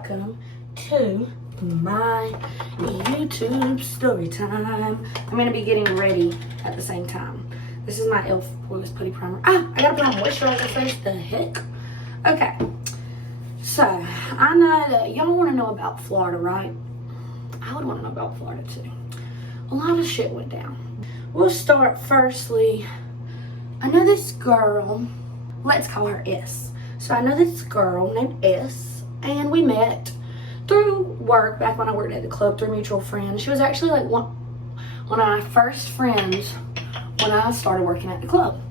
welcome to my YouTube story time. I'm gonna be getting ready at the same time. This is my e.l.f. Poreless Putty Primer. I gotta put on moisturizer first. The heck? Okay. So, I know that y'all wanna know about Florida, right? I would wanna know about Florida too. A lot of shit went down. We'll start firstly. I know this girl, let's call her S. So I know this girl named S, and we met through work back when I worked at the club through mutual friends. She was actually like one of my first friends when I started working at the club.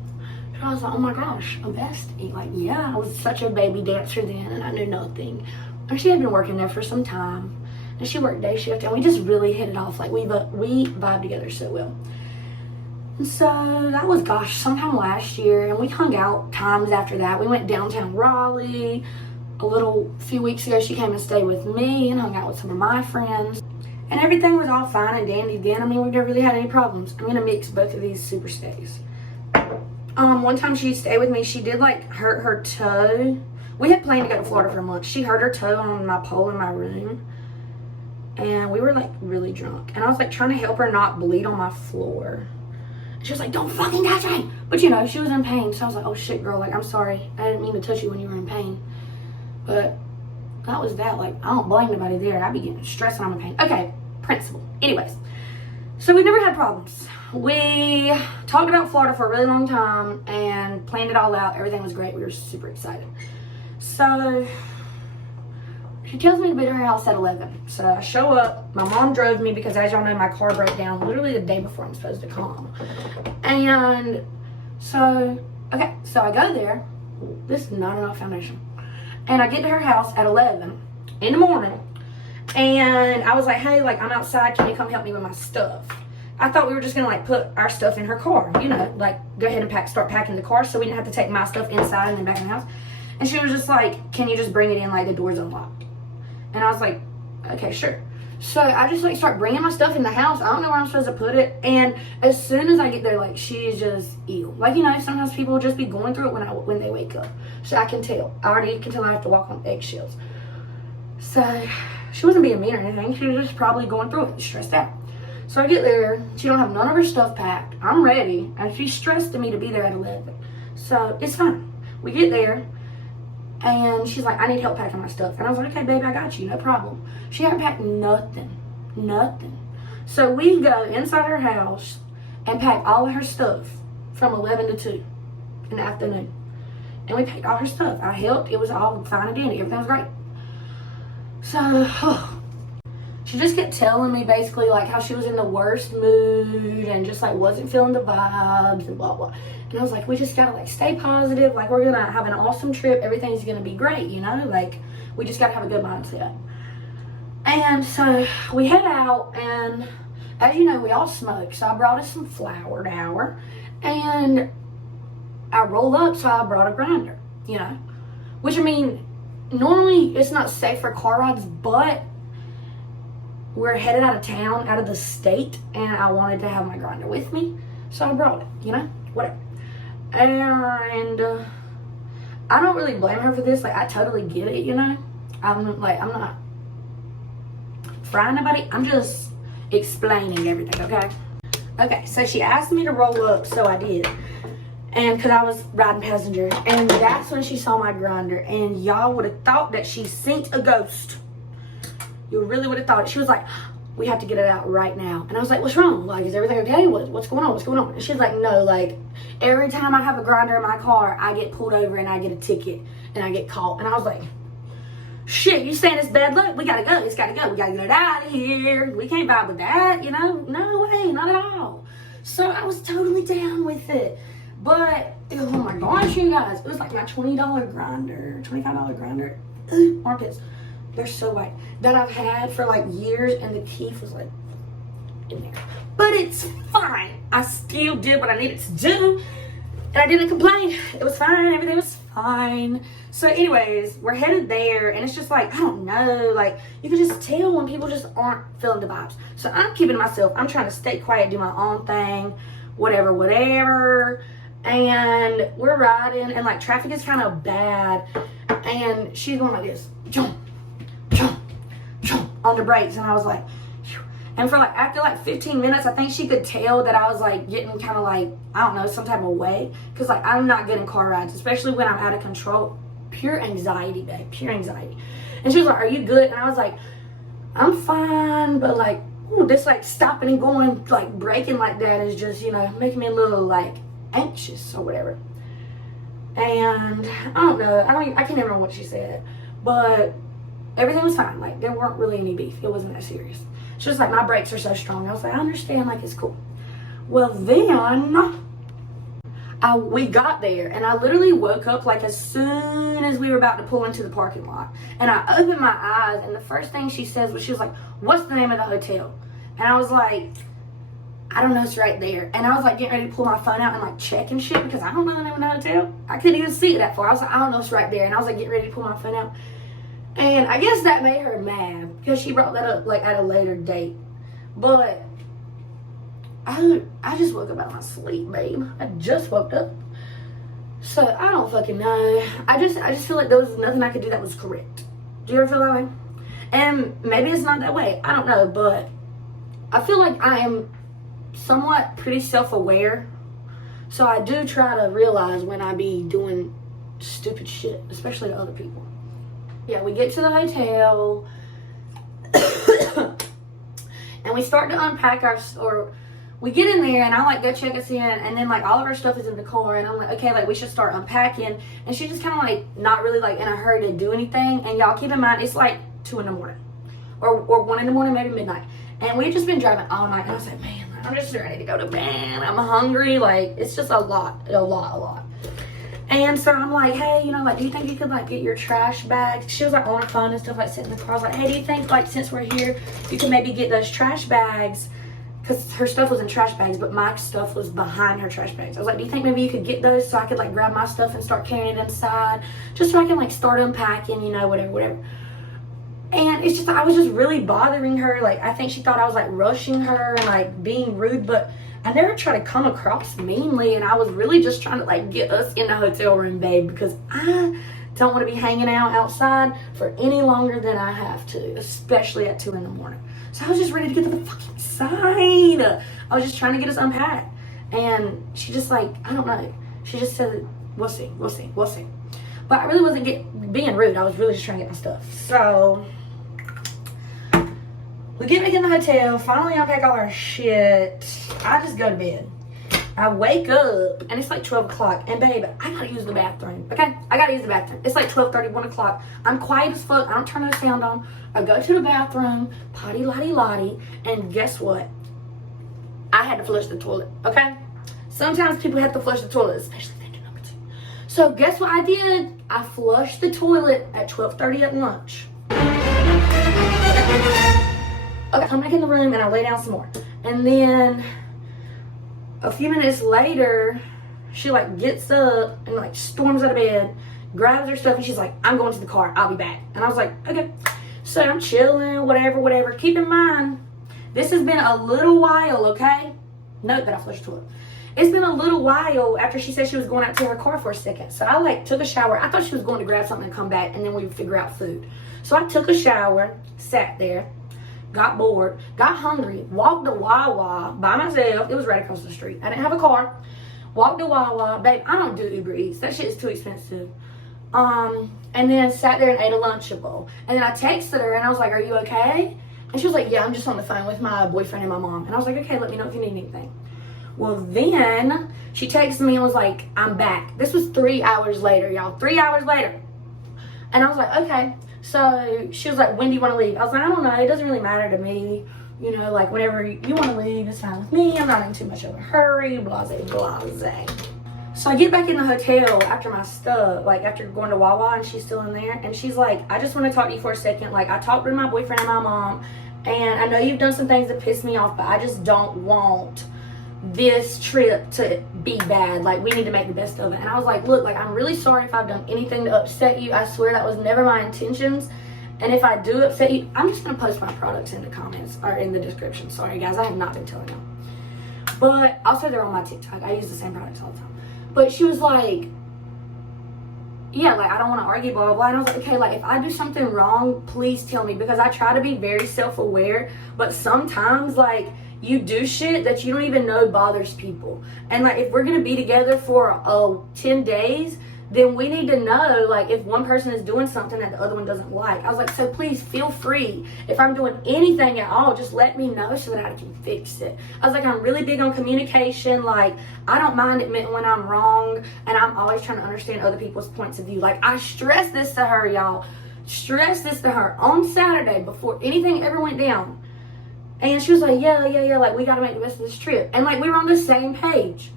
And I was like, oh my gosh, a bestie. Like, yeah, I was such a baby dancer then, and I knew nothing. And she had been working there for some time, and she worked day shift, and we just really hit it off. Like, we vibed together so well. And so that was, gosh, sometime last year, and we hung out times after that. We went downtown Raleigh. A few weeks ago, she came and stayed with me and hung out with some of my friends. And everything was all fine and dandy then. I mean, we never really had any problems. I'm gonna mix both of these super stays. One time she stayed with me, she did like hurt her toe. We had planned to go to Florida for a month. She hurt her toe on my pole in my room. And we were like really drunk. And I was like trying to help her not bleed on my floor. She was like, don't fucking touch me. But you know, she was in pain. So I was like, oh shit, girl, like, I'm sorry. I didn't mean to touch you when you were in pain. But that was that. Like, I don't blame anybody there. I be getting stressed when I'm in pain. Okay, principle. Anyways, so we never had problems. We talked about Florida for a really long time and planned it all out. Everything was great. We were super excited. So she tells me to be at her house at 11. So I show up. My mom drove me because, as y'all know, my car broke down literally the day before I'm supposed to come. And so, okay, so I go there. This is not enough foundation. And I get to her house at 11 in the morning. And I was like, hey, like, I'm outside. Can you come help me with my stuff? I thought we were just going to, like, put our stuff in her car. You know, like, go ahead and start packing the car so we didn't have to take my stuff inside and then back in the house. And she was just like, can you just bring it in, like, the door's unlocked? And I was like, okay, sure. So I just like start bringing my stuff in the house. I don't know where I'm supposed to put it. And as soon as I get there, like, she's just ill. Like, you know, sometimes people will just be going through it when they wake up. So I can tell. I already can tell I have to walk on eggshells. So she wasn't being mean or anything. She was just probably going through it, stressed out. So I get there. She don't have none of her stuff packed. I'm ready. And she's stressed me to be there at 11. So it's fine. We get there. And she's like, I need help packing my stuff. And I was like, okay, babe, I got you. No problem. She hadn't packed nothing. Nothing. So we go inside her house and pack all of her stuff from 11 to 2 in the afternoon. And we packed all her stuff. I helped. It was all fine and dandy. Everything was great. So, she just kept telling me basically like how she was in the worst mood and just like wasn't feeling the vibes and blah, blah. And I was like, we just gotta like stay positive. Like, we're gonna have an awesome trip. Everything's gonna be great, you know? Like, we just gotta have a good mindset. And so we head out, and as you know, we all smoke. So I brought us some flour tower, and I roll up, so I brought a grinder, you know? Which, I mean, normally it's not safe for car rides, but we're headed out of town, out of the state, and I wanted to have my grinder with me, so I brought it, you know? Whatever. And I don't really blame her for this. Like, I totally get it, you know? I'm not frying nobody. I'm just explaining everything, okay? Okay, so she asked me to roll up, so I did. And because I was riding passenger. And that's when she saw my grinder. And y'all would have thought that she seen a ghost. You really would have thought it. She was like, we have to get it out right now. And I was like, what's wrong? Like, is everything okay? What's going on? What's going on? And she's like, no, like, every time I have a grinder in my car, I get pulled over and I get a ticket and I get caught. And I was like, shit, you saying it's bad luck? We gotta go. It's gotta go. We gotta get it out of here. We can't vibe with that, you know? No way, not at all. So I was totally down with it. But, oh my gosh, you guys, it was like my $20 grinder, $25 grinder. Armpits. They're so white. That I've had for like years, and the keef was like in there. But it's fine. I still did what I needed to do, and I didn't complain. It was fine. Everything was fine. So anyways, we're headed there, and it's just like, I don't know, like, you can just tell when people just aren't feeling the vibes. So I'm keeping to myself. I'm trying to stay quiet, do my own thing, whatever. And we're riding, and like traffic is kind of bad, and she's going like this. Jump. on the brakes, and I was like, phew. And for like, after like 15 minutes, I think she could tell that I was like getting kind of like, I don't know, some type of way. Cause like, I'm not good in car rides, especially when I'm out of control. Pure anxiety, babe, pure anxiety. And she was like, are you good? And I was like, I'm fine, but like, ooh, this like stopping and going, like braking like that is just, you know, making me a little like anxious or whatever. And I don't know, I can't remember what she said, but everything was fine. Like, there weren't really any beef. It wasn't that serious. She was like, my brakes are so strong. I was like, I understand, like, it's cool. Well, then we got there, and I literally woke up like as soon as we were about to pull into the parking lot. And I opened my eyes, and the first thing she says was, she was like, what's the name of the hotel? And I was like, I don't know, it's right there. And I was like getting ready to pull my phone out and like check and shit, because I don't know the name of the hotel. I couldn't even see it that far. I was like, I don't know, it's right there. And I was like getting ready to pull my phone out. And I guess that made her mad, because she brought that up like at a later date. But I just woke up out of my sleep, babe. I just woke up. So I don't fucking know. I just feel like there was nothing I could do that was correct. Do you ever feel that way? And maybe it's not that way. I don't know, but I feel like I am somewhat pretty self-aware. So I do try to realize when I be doing stupid shit, especially to other people. Yeah, we get to the hotel and we start to unpack we get in there, and I like go check us in, and then like all of our stuff is in the car, and I'm like, okay, like we should start unpacking. And she's just kind of like not really like in a hurry to do anything. And y'all keep in mind, it's like 2 in the morning or 1 in the morning, maybe midnight. And we've just been driving all night, and I was like, man, I'm just ready to go to bed. I'm hungry. Like, it's just a lot. And so I'm like, hey, you know, like, do you think you could like get your trash bags? She was like on her phone and stuff, like sitting in the car. I was like, hey, do you think like since we're here, you can maybe get those trash bags? Because her stuff was in trash bags, but my stuff was behind her trash bags. I was like, do you think maybe you could get those so I could like grab my stuff and start carrying it inside, just so I can like start unpacking, you know, whatever. And it's just, I was just really bothering her. Like, I think she thought I was like rushing her and like being rude, but I never try to come across meanly. And I was really just trying to like get us in the hotel room, babe, because I don't want to be hanging out outside for any longer than I have to, especially at 2 in the morning. So I was just ready to get to the fucking side. I was just trying to get us unpacked. And she just like, I don't know. She just said, we'll see. But I really wasn't being rude. I was really just trying to get my stuff. So we get back in the hotel, finally unpack all our shit. I just go to bed. I wake up, and it's like 12 o'clock. And babe, I gotta use the bathroom, okay? I gotta use the bathroom. It's like 12:30, 1 o'clock. I'm quiet as fuck. I don't turn no sound on. I go to the bathroom, potty lotty, and guess what? I had to flush the toilet, okay? Sometimes people have to flush the toilet, especially if they do number 2. So guess what I did? I flushed the toilet at 12:30 at lunch. Okay, I come back in the room, and I lay down some more. And then a few minutes later, she like gets up and like storms out of bed, grabs her stuff, and she's like, I'm going to the car, I'll be back. And I was like, okay. So I'm chilling, whatever. Keep in mind, this has been a little while, okay? Note that I flushed the toilet. It's been a little while after she said she was going out to her car for a second. So I like took a shower. I thought she was going to grab something and come back, and then we would figure out food. So I took a shower, sat there, got bored, got hungry, walked to Wawa by myself. It was right across the street. I didn't have a car. Walked to Wawa. Babe, I don't do Uber Eats. That shit is too expensive. And then sat there and ate a Lunchable. And then I texted her, and I was like, are you okay? And she was like, yeah, I'm just on the phone with my boyfriend and my mom. And I was like, okay, let me know if you need anything. Well, then she texted me and was like, I'm back. This was 3 hours later, y'all. 3 hours later. And I was like, okay. So she was like, when do you want to leave? I was like, I don't know. It doesn't really matter to me. You know, like whenever you want to leave, it's fine with me. I'm not in too much of a hurry. Blase. So I get back in the hotel after my stuff, like after going to Wawa, and she's still in there. And she's like, I just want to talk to you for a second. Like, I talked to my boyfriend and my mom, and I know you've done some things that piss me off, but I just don't want this trip to be bad. Like, we need to make the best of it. And I was like, look, like, I'm really sorry if I've done anything to upset you. I swear that was never my intentions. And if I do upset you, I'm just going to post my products in the comments or in the description. Sorry, guys. I have not been telling them. But also, they're on my TikTok. I use the same products all the time. But she was like, yeah, like, I don't want to argue, blah, blah, blah. And I was like, okay, like, if I do something wrong, please tell me. Because I try to be very self-aware. But sometimes, like, you do shit that you don't even know bothers people. And, like, if we're going to be together for 10 days, then we need to know, like, if one person is doing something that the other one doesn't like. I was like, so please feel free. If I'm doing anything at all, just let me know so that I can fix it. I was like, I'm really big on communication. Like, I don't mind admitting when I'm wrong. And I'm always trying to understand other people's points of view. Like, I stressed this to her, y'all. Stressed this to her on Saturday before anything ever went down. And she was like, yeah, like, we got to make the best of this trip. And, like, we were on the same page.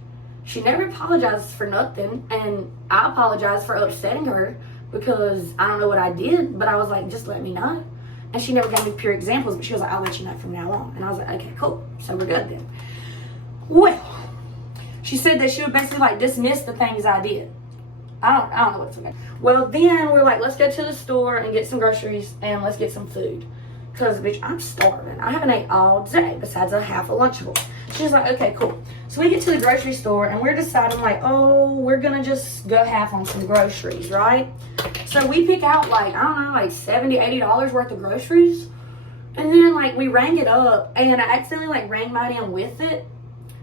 She never apologized for nothing, and I apologized for upsetting her because I don't know what I did, but I was like, just let me know. And she never gave me pure examples, but she was like, I'll let you know from now on. And I was like, okay, cool. So we're good then. Well, she said that she would basically, like, dismiss the things I did. I don't know what's okay. Well, then we're like, let's go to the store and get some groceries and let's get some food. Because, bitch, I'm starving. I haven't ate all day besides a half a Lunchable. She's like, okay, cool. So we get to the grocery store and we're deciding, like, oh, we're going to just go half on some groceries, right? So we pick out, like, I don't know, like $70, $80 worth of groceries. And then, like, we rang it up and I accidentally, like, rang mine in with it.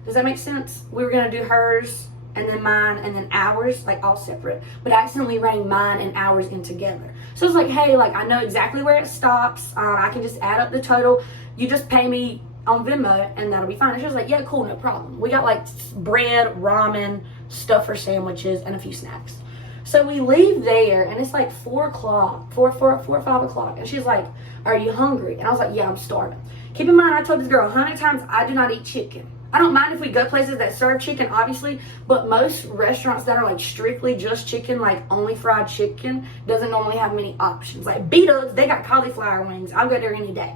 Does that make sense? We were going to do hers and then mine and then ours, like, all separate. But I accidentally rang mine and ours in together. So it's like, hey, like, I know exactly where it stops. I can just add up the total. You just pay me on Venmo and that'll be fine. And she was like, yeah, cool, no problem. We got, like, bread, ramen, stuffer sandwiches, and a few snacks. So we leave there and it's like 4 o'clock, 4 or 5 o'clock. And she's like, are you hungry? And I was like, yeah, I'm starving. Keep in mind, I told this girl 100 times, I do not eat chicken. I don't mind if we go places that serve chicken, obviously, but most restaurants that are, like, strictly just chicken, like only fried chicken, doesn't normally have many options. Like B-Dubs, they got cauliflower wings. I'll go there any day.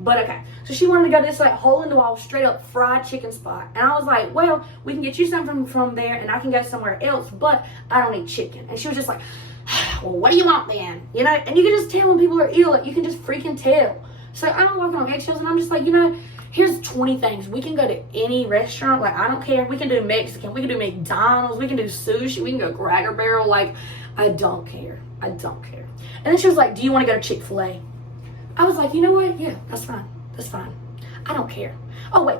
But okay, so she wanted to go to this, like, hole in the wall, straight up fried chicken spot. And I was like, well, we can get you something from there and I can go somewhere else, but I don't eat chicken. And she was just like, well, what do you want then? You know, and you can just tell when people are ill. Like, you can just freaking tell. So I'm walking on eggshells and I'm just like, you know, here's 20 things. We can go to any restaurant. Like, I don't care. We can do Mexican. We can do McDonald's. We can do sushi. We can go Cracker Barrel. Like, I don't care. I don't care. And then she was like, do you want to go to Chick-fil-A? I was like, you know what? Yeah, that's fine. That's fine. I don't care. Oh, wait.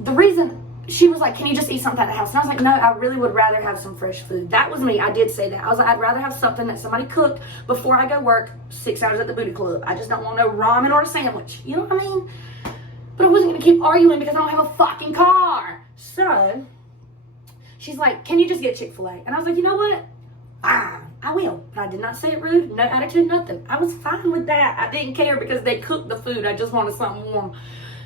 The reason she was like, can you just eat something at the house? And I was like, no, I really would rather have some fresh food. That was me. I did say that. I was like, I'd rather have something that somebody cooked before I go work 6 hours at the booty club. I just don't want no ramen or a sandwich. You know what I mean? But I wasn't going to keep arguing because I don't have a fucking car. So she's like, can you just get Chick-fil-A? And I was like, you know what? I will. But I did not say it rude. No attitude, nothing. I was fine with that. I didn't care because they cooked the food. I just wanted something warm.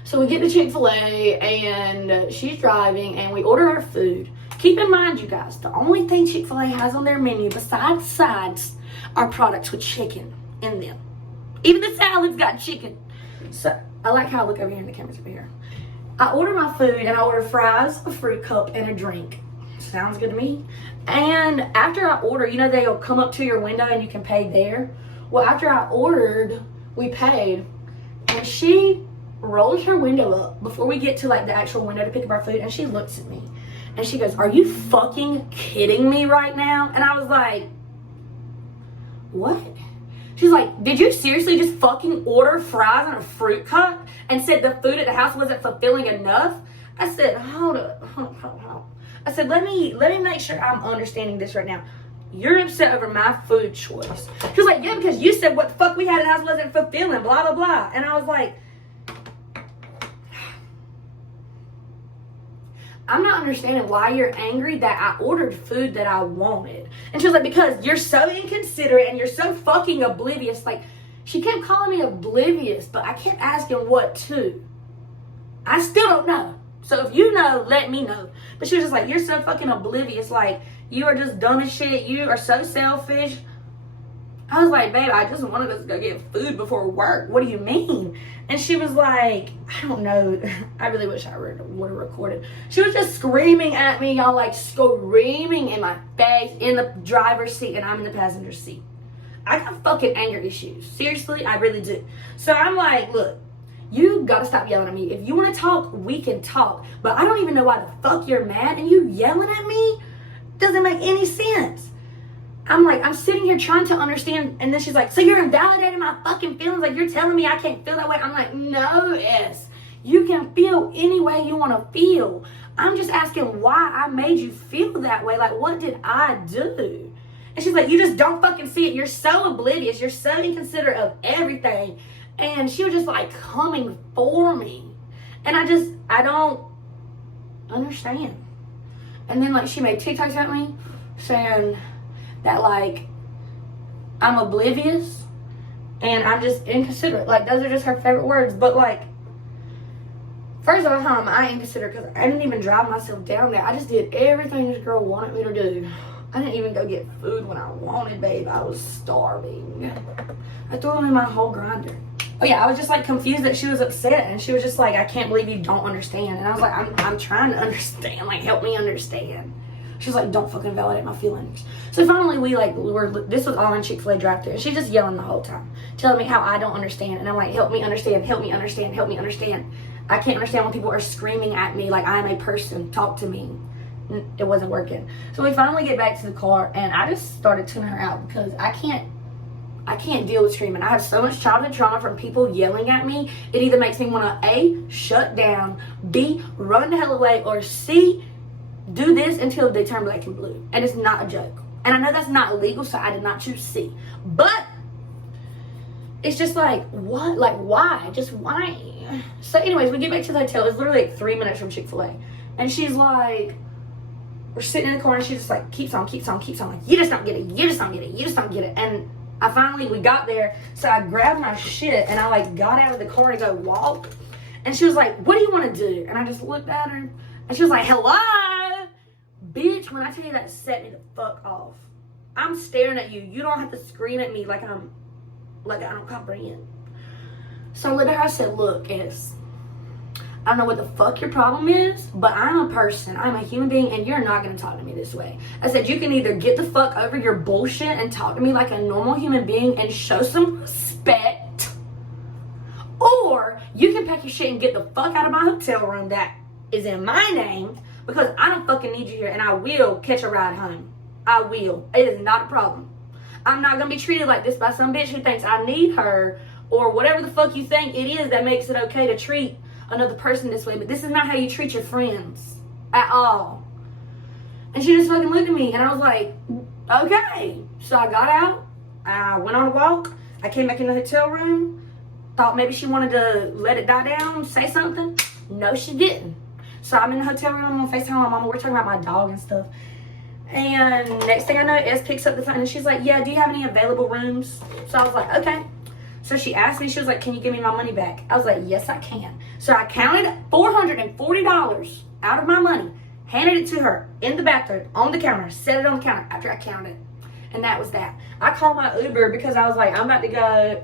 So we get to Chick-fil-A and she's driving and we order our food. Keep in mind, you guys, the only thing Chick-fil-A has on their menu besides sides are products with chicken in them. Even the salad's got chicken. So I like how I look over here and the camera's over here. I order my food and I order fries, a fruit cup, and a drink. Sounds good to me. And after I order, you know, they'll come up to your window and you can pay there. Well, after I ordered, we paid. And she rolls her window up before we get to, like, the actual window to pick up our food. And she looks at me and she goes, are you fucking kidding me right now? And I was like, what? She's like, did you seriously just fucking order fries and a fruit cup and said the food at the house wasn't fulfilling enough? I said, hold up. I said, let me make sure I'm understanding this right now. You're upset over my food choice. She was like, yeah, because you said what the fuck we had in the house wasn't fulfilling, blah, blah, blah. And I was like, I'm not understanding why you're angry that I ordered food that I wanted. And she was like, because you're so inconsiderate and you're so fucking oblivious. Like, she kept calling me oblivious, but I kept asking what to. I still don't know. So if you know, let me know. But she was just like, you're so fucking oblivious. Like, you are just dumb as shit. You are so selfish. I was like, babe, I just wanted us to go get food before work. What do you mean? And she was like, I don't know. I really wish I would have recorded. She was just screaming at me, y'all, like screaming in my face in the driver's seat, and I'm in the passenger seat. I got fucking anger issues. Seriously, I really do. So I'm like, look, you gotta stop yelling at me. If you want to talk, we can talk. But I don't even know why the fuck you're mad and you yelling at me doesn't make any sense. I'm sitting here trying to understand, and then she's like, so you're invalidating my fucking feelings? Like, you're telling me I can't feel that way? I'm like, no, S. You can feel any way you want to feel. I'm just asking why I made you feel that way. Like, what did I do? And she's like, you just don't fucking see it. You're so oblivious. You're so inconsiderate of everything. And she was just like coming for me. And I don't understand. And then like she made TikToks at me saying that like I'm oblivious and I'm just inconsiderate. Like, those are just her favorite words. But like, first of all, how am I inconsiderate? Because I didn't even drive myself down there. I just did everything this girl wanted me to do. I didn't even go get food when I wanted, babe. I was starving. I threw them in my whole grinder. Oh yeah, I was just like confused that she was upset, and she was just like, I can't believe you don't understand. And I was like, I'm trying to understand. Like, help me understand. She was like, don't fucking validate my feelings. So finally this was all in Chick-fil-A drive-thru, and she's just yelling the whole time, telling me how I don't understand. And I'm like, help me understand, help me understand, help me understand. I can't understand when people are screaming at me like I am a person. Talk to me. It wasn't working. So we finally get back to the car, and I just started tuning her out because I can't deal with screaming. I have so much childhood trauma from people yelling at me. It either makes me want to A, shut down, B, run the hell away, or C, do this until they turn black and blue. And it's not a joke. And I know that's not illegal, so I did not choose C. But it's just like, what? Like, why? Just why? So anyways, we get back to the hotel. It's literally like 3 minutes from Chick-fil-A. And she's like, we're sitting in the corner, and she just like keeps on. Like, you just don't get it. You just don't get it. You just don't get it. And we got there, so I grabbed my shit, and I like got out of the car to go walk. And she was like, what do you want to do? And I just looked at her, and she was like, hello? Bitch, when I tell you that set me the fuck off. I'm staring at you. You don't have to scream at me like I don't comprehend. So I looked at her, I said, look, S, I don't know what the fuck your problem is, but I'm a person. I'm a human being, and you're not going to talk to me this way. I said, you can either get the fuck over your bullshit and talk to me like a normal human being and show some respect, or you can pack your shit and get the fuck out of my hotel room that is in my name, because I don't fucking need you here, and I will catch a ride home. I will. It is not a problem. I'm not going to be treated like this by some bitch who thinks I need her, or whatever the fuck you think it is that makes it okay to treat another person this way. But this is not how you treat your friends at all. And she just fucking looked at me, and I was like, okay. So I got out, I went on a walk, I came back in the hotel room, thought maybe she wanted to let it die down, say something. No, she didn't. So I'm in the hotel room on FaceTime with my mama. We're talking about my dog and stuff. And next thing I know, S picks up the phone, and she's like, yeah, do you have any available rooms? So I was like, okay. So she asked me, she was like, can you give me my money back? I was like, yes, I can. So I counted $440 out of my money, handed it to her in the bathroom, on the counter, set it on the counter after I counted it. And that was that. I called my Uber because I was like, I'm about to go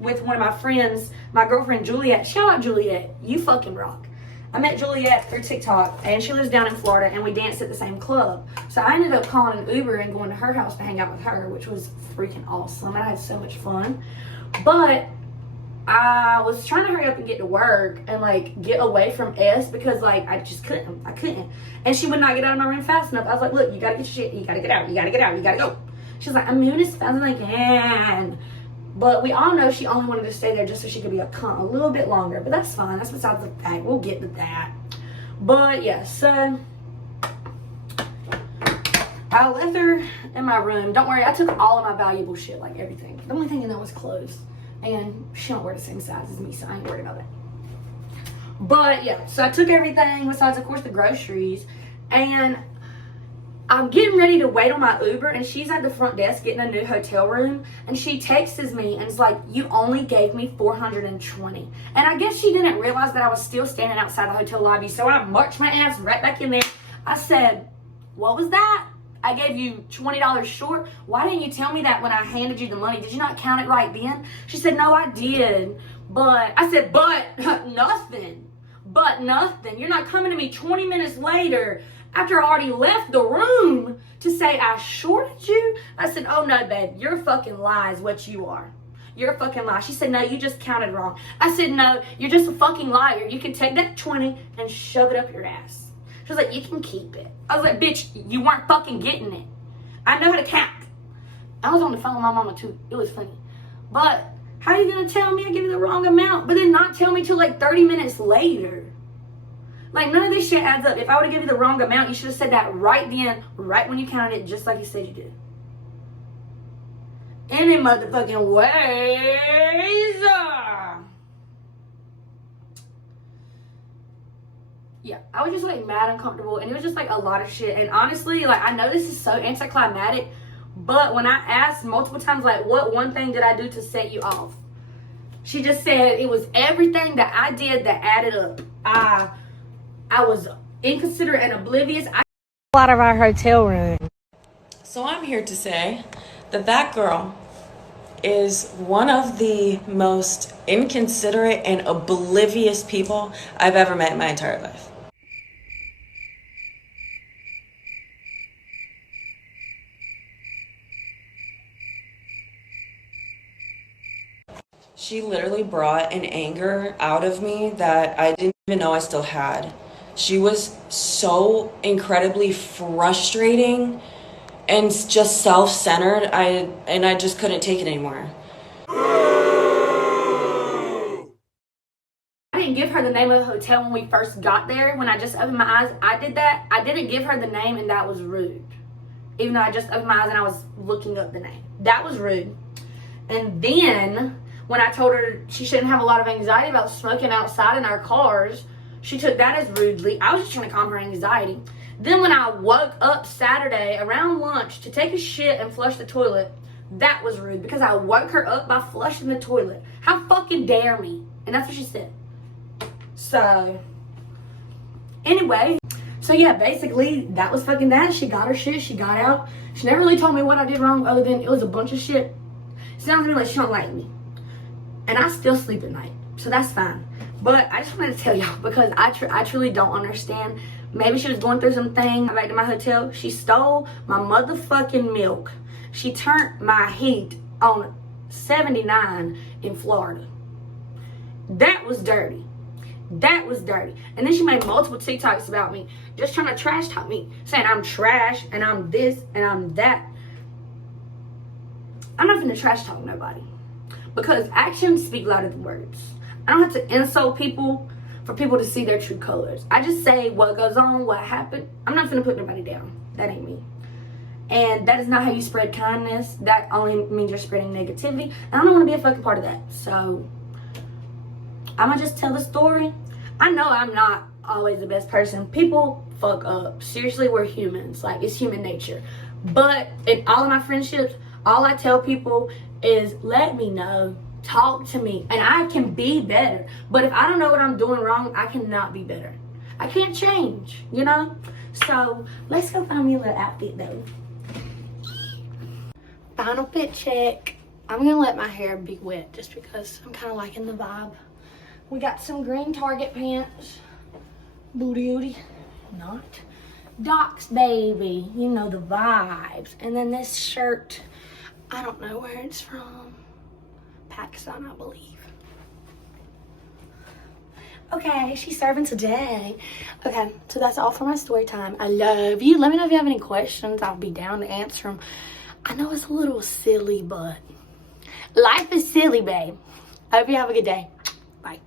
with one of my friends, my girlfriend Juliet. Shout out Juliet. You fucking rock. I met Juliet through TikTok, and she lives down in Florida, and we danced at the same club. So I ended up calling an Uber and going to her house to hang out with her, which was freaking awesome. I had so much fun. But I was trying to hurry up and get to work and like get away from S, because like I just couldn't. And she would not get out of my room fast enough. I was like, look, you gotta get your shit, you gotta get out, you gotta go. She's like, I'm moving as fast as I can. But we all know she only wanted to stay there just so she could be a cunt a little bit longer. But that's fine. That's besides the fact. We'll get to that. But yeah, so I left her in my room. Don't worry, I took all of my valuable shit, like everything. The only thing in there was clothes. And she don't wear the same size as me, so I ain't worried about that. But yeah, so I took everything besides, of course, the groceries. And I'm getting ready to wait on my Uber, and she's at the front desk getting a new hotel room, and she texts me and is like, you only gave me $420. And I guess she didn't realize that I was still standing outside the hotel lobby, so I marched my ass right back in there. I said, what was that? I gave you $20 short. Why didn't you tell me that when I handed you the money? Did you not count it right then? She said, no, I did. But I said, but nothing. But nothing. You're not coming to me 20 minutes later after I already left the room to say I shorted you? I said, oh no, babe, you're a fucking lie is what you are. You're a fucking lie. She said, no, you just counted wrong. I said, no, you're just a fucking liar. You can take that 20 and shove it up your ass. She was like, you can keep it. I was like, bitch, you weren't fucking getting it. I know how to count. I was on the phone with my mama too. It was funny. But how are you gonna tell me I give you the wrong amount, but then not tell me till like 30 minutes later? Like, none of this shit adds up. If I would have given you the wrong amount, you should have said that right then, right when you counted it, just like you said you did. Any motherfucking ways. Yeah, I was just like mad uncomfortable, and it was just like a lot of shit. And honestly, like, I know this is so anticlimactic, but when I asked multiple times, like, what one thing did I do to set you off? She just said it was everything that I did that added up. I was inconsiderate and oblivious. Out of our hotel room. So I'm here to say that that girl is one of the most inconsiderate and oblivious people I've ever met in my entire life. She literally brought an anger out of me that I didn't even know I still had. She was so incredibly frustrating and just self-centered. I just couldn't take it anymore. I didn't give her the name of the hotel when we first got there. When I just opened my eyes, I did that. I didn't give her the name, and that was rude. Even though I just opened my eyes and I was looking up the name. That was rude. And then when I told her she shouldn't have a lot of anxiety about smoking outside in our cars, she took that as rudely. I was just trying to calm her anxiety. Then when I woke up Saturday around lunch to take a shit and flush the toilet, that was rude because I woke her up by flushing the toilet. How fucking dare me? And that's what she said. So, anyway. So yeah, basically, that was fucking that. She got her shit. She got out. She never really told me what I did wrong other than it was a bunch of shit. It sounds to me like she don't like me. And I still sleep at night. So that's fine. But I just wanted to tell y'all because I truly don't understand. Maybe she was going through something. Back to my hotel, she stole my motherfucking milk. She turned my heat on 79 in Florida. That was dirty. That was dirty. And then she made multiple TikToks about me, just trying to trash talk me, saying I'm trash and I'm this and I'm that. I'm not gonna trash talk nobody because actions speak louder than words. I don't have to insult people for people to see their true colors. I just say what goes on, what happened. I'm not gonna put nobody down. That ain't me. And that is not how you spread kindness. That only means you're spreading negativity. And I don't want to be a fucking part of that. So I'm gonna just tell the story. I know I'm not always the best person. People fuck up. Seriously, we're humans. Like, it's human nature. But in all of my friendships, all I tell people is let me know. Talk to me. And I can be better. But if I don't know what I'm doing wrong, I cannot be better. I can't change, you know? So let's go find me a little outfit though. Final fit check. I'm gonna let my hair be wet just because I'm kind of liking the vibe. We got some green Target pants. Booty ooty. Not. Docs, baby. You know the vibes. And then this shirt, I don't know where it's from. Pakistan, I believe. Okay, she's serving today. Okay, so that's all for my story time. I love you. Let me know if you have any questions. I'll be down to answer them. I know it's a little silly, but life is silly, babe. I hope you have a good day. Bye.